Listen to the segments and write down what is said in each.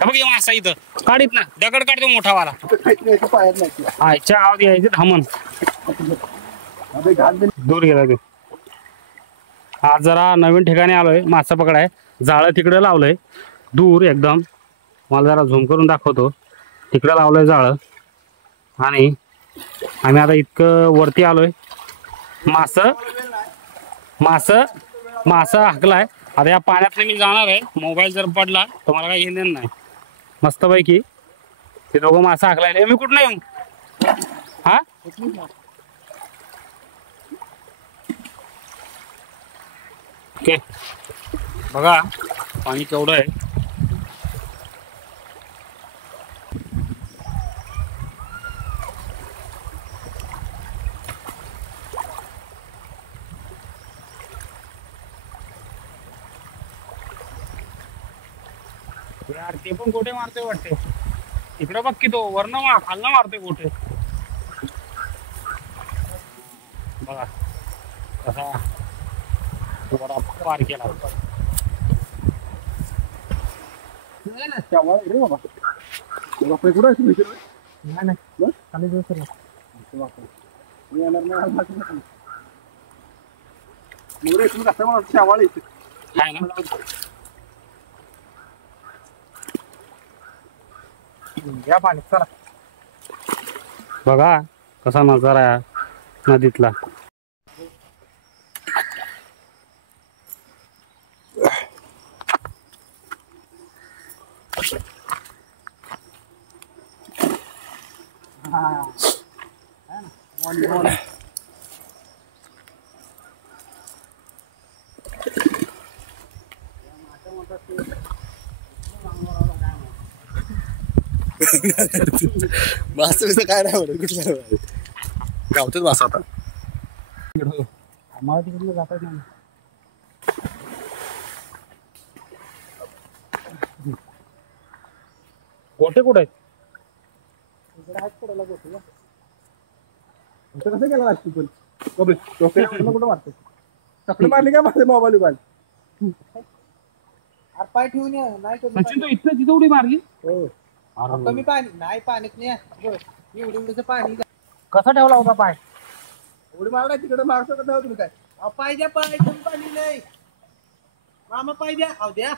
बघ ये मासा इथं काढीत ना दगड काढतो मोठा वाला आयच्या आवाज यायचे थांबून दूर गेला तू. आज जरा नवीन ठिकाणी आलोय मासा पकडाय. जाळं तिकडे लावलंय दूर एकदम. मला जरा झूम करून दाखवतो. तिकडे लावलंय जाळं आणि आम्ही आता इतकं वरती आलोय. मास हाकलाय. आता या पाण्यात मी जाणार आहे. मोबाईल जर पडला तर मला काही घेणं नाही. मस्तपैकी ते दोघं मासा हाकलायले. मी कुठं येऊ हा ओके. बघा पाणी केवढं आहे. यार ते पण गोटे मारतोय वाटते. इकडं बघ की तो वरनं खालनं मारतोय गोटे. बघा कसा बरा पार केला. बघा कसा नजारा आहे नदीतला. मास काय नाही म्हणत कुठल्या गावतच मासा आता आम्हाला तिकडनं जाता नाही. गोटे कुठे आहेत. कसं गेला लागतो पण कुठं मारतो चपली मारली का माझे मोबाईल पाय ठेवून या नाही सचिन तो इथं तिथं उडी मारली. कमी पाणी नाही पाण्यात नाही एवढं पाणी कसा ठेवला होता पाय. उडी मारला तिकडे मारतो का तुम्ही काय पाय द्या पाय ठेवून पाणी नाही मामा पाय द्या अहो द्या.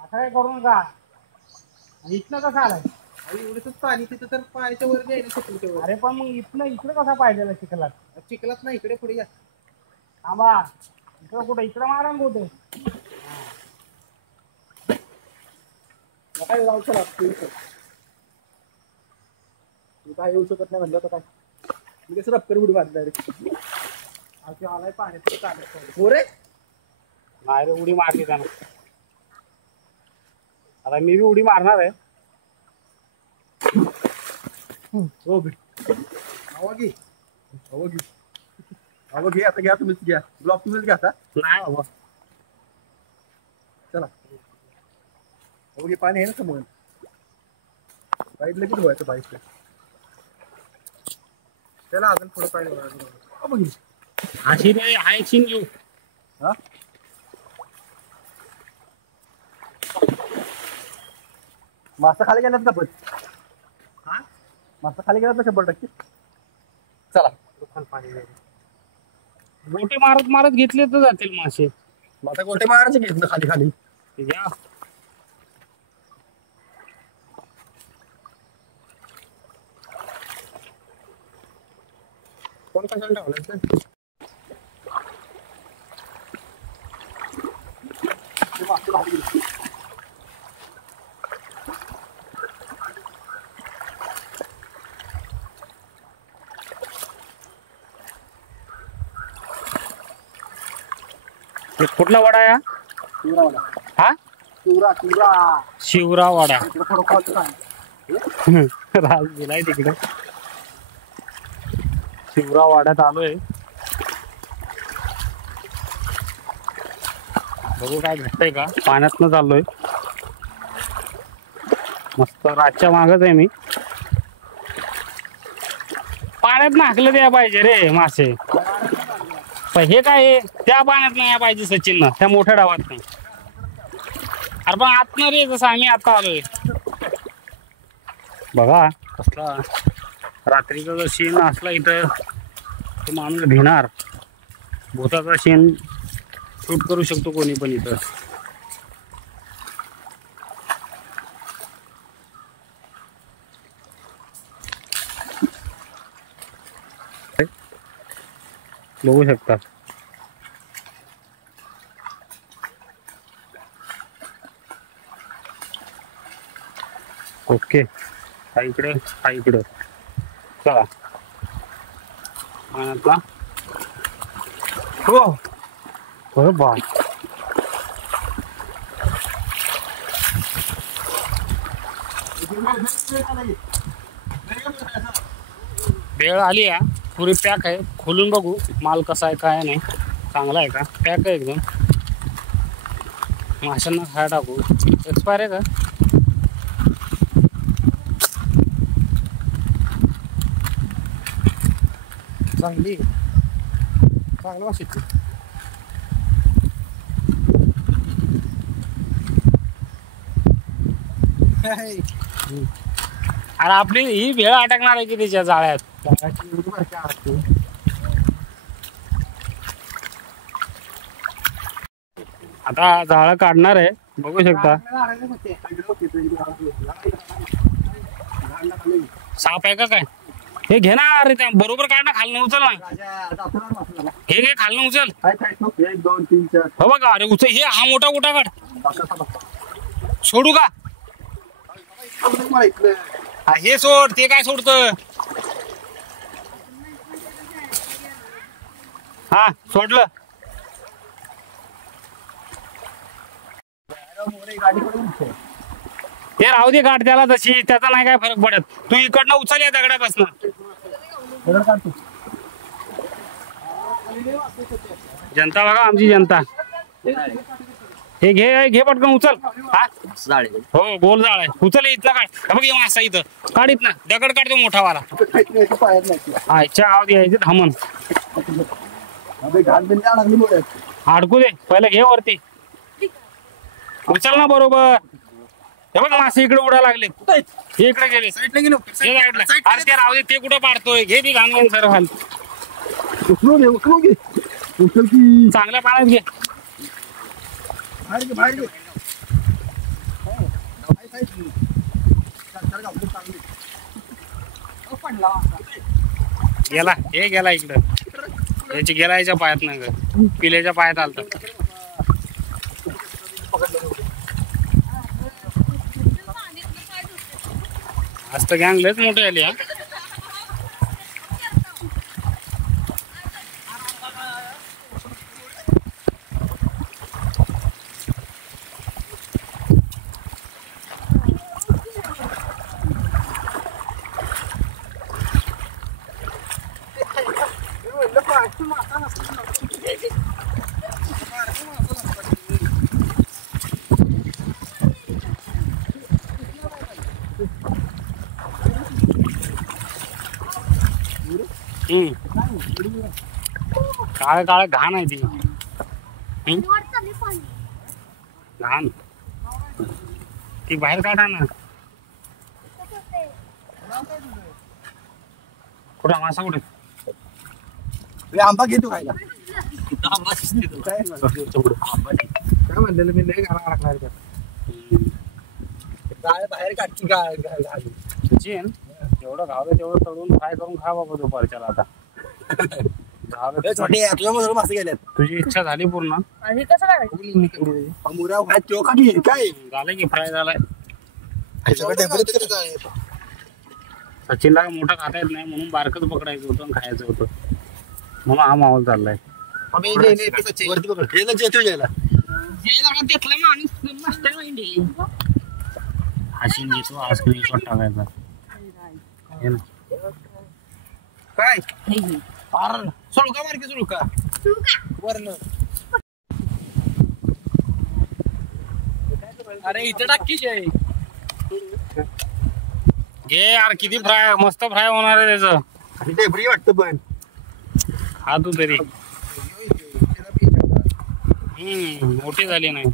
आता काय करू नका. इथनं कसं आलाय. एवढंच पाणी तिथं तर पायाच्या वर द्यायला शकतो. अरे पण मग इकडे कसा पाहिजे चिखलात. चिखलात नाही इकडे पुढे या थांबा. इकडं कुठे इकडं मारा कुठे काय जाऊ चला तू काय येऊ शकत नाही म्हणलं तर काय मी कसं रप्पर उडी मारली डायरेक्ट आलाय पाण्यात हो रे नाही रे उडी मारली त्यानं. आता मी बी उडी मारणार आहे. हो घे आता घ्या तुम्हीच घ्या ब्लॉक तुम्हीच घ्या आता नाही बाबा चला घे पाणी आहे ना समोर बाईकला किती व्हायचं बाईक त्याला अजून थोडं पाणी अशी नाही हा एक शिंग घेऊ. हा मासा खाली गेलात का पण मासा खाली गेला तर 100%. चला गोटे मारत मारत घेतले तर जातील मासे. आता गोटे मारायचे घेतलं खाली खाली घ्या. कोण कशाला ठेवलं कुठला वडा या हा शिवरा वडा राज दिलाय तिकडे. शिवरा वाड्यात आलोय. बघू काय भेटतंय का. पाण्यातनं चाललोय. मस्त रातच्या मागच आहे मी. पाण्यात पाण्यात नाकलं द्या पाहिजे रे मासे. पण हे काय आहे, त्या पाण्यात नाही पाहिजे सचिन त्या मोठ्या डावात नाही. अरे पण आत ना रे, जसं आम्ही आता आलोय बघा कसला रात्रीचा जर शीन असला इथं तो माणूस भिणार. भूताचा शीन शूट करू शकतो कोणी पण इथं. बघू शकता. ओके हा इकडे हा इकडे चला आता. हो हो बा वेळ आली आहे. पुरी पॅक आहे. खोलून बघू माल कसा आहे काय नाही. चांगला आहे का? पॅक आहे एकदम. माशांना खाया टाकू. एक्सपायर आहे का? चांगली चांगला मासे अरे आपली ही भेळ अटकणार आहे की त्याच्या जाळ्यात. आता जाळं काढणार आहे. बघू शकता साप आहे का काय? हे घे ना. अरे त्या बरोबर काढ ना. खालनं उचल ना. हे घे खालनं उचल. 1 2 3 4 हो बघा. अरे उचल. हे हा मोठा मोठा काढ. सोडू का? हा, हे सोड. ते काय सोडत? हा सोडलं. ते राहू दे गाठ त्याला तशी. त्याचा नाही काय फरक पडत. तू इकडनं उचल या दगडापासून. जनता बघा आमची जनता. हे घे पटकन उचल. हा हो गोल जाळ आहे. उचल इथला काढ. बघ ये मासा इथं काढ. इथं दगड काढतो मोठा वाला. आयच्या आव द्यायचे धामण. अडकू दे पहिलं. घे वरती. उचल ना बरोबर. हे बघ मासे इकडे उडा लागले. हे इकडे गेले. अरे ते राहू दे. ते कुठं पाडतोय? घे ती घाण सर घाल. उचलू घे की चांगल्या पाण्यात घे. गेला. हे गेला इकडं. याची गेला याच्या पायात नाही ग. पिल्याच्या पायात आलत. आज तर गँग लयच मोठी आली. हा काळे काळे घाण आहे ती. घाण ती बाहेर काढा ना. कुठं मासा कुठे? आंबा घेतो खायला. काय म्हणलेलं मी लय घाला लागणार बाहेर काढची काय सचिन जेवढं घावलं तेवढं तळून फ्राय करून खा बाबा दुपारच्याला. आता तुझ्या मासे गेल्यात. तुझी इच्छा झाली पूर्ण. आणि कसं करायचं? मुराव खाय तो का घे काय झालं की फ्राय झालाय. काय सचिनला मोठं खाता येत नाही म्हणून बारकच पकडायचं होतं आणि खायचं होतं. म्हणून हा माहोल चाललाय. वरती पकड. हे ना जेतो घ्यायला. तिथला माणूस मास्टर माइंड हाशीन घेतो. हा स्क्रीनशॉट टाकायचा. हे ना काय सुळका मार की सुळका वरण. अरे इथं टाकी घे यार. किती फ्राय मस्त फ्राय होणार आहे त्याचं. डेबरी वाटतं पण हा तू तरी मोठी झाली नाही.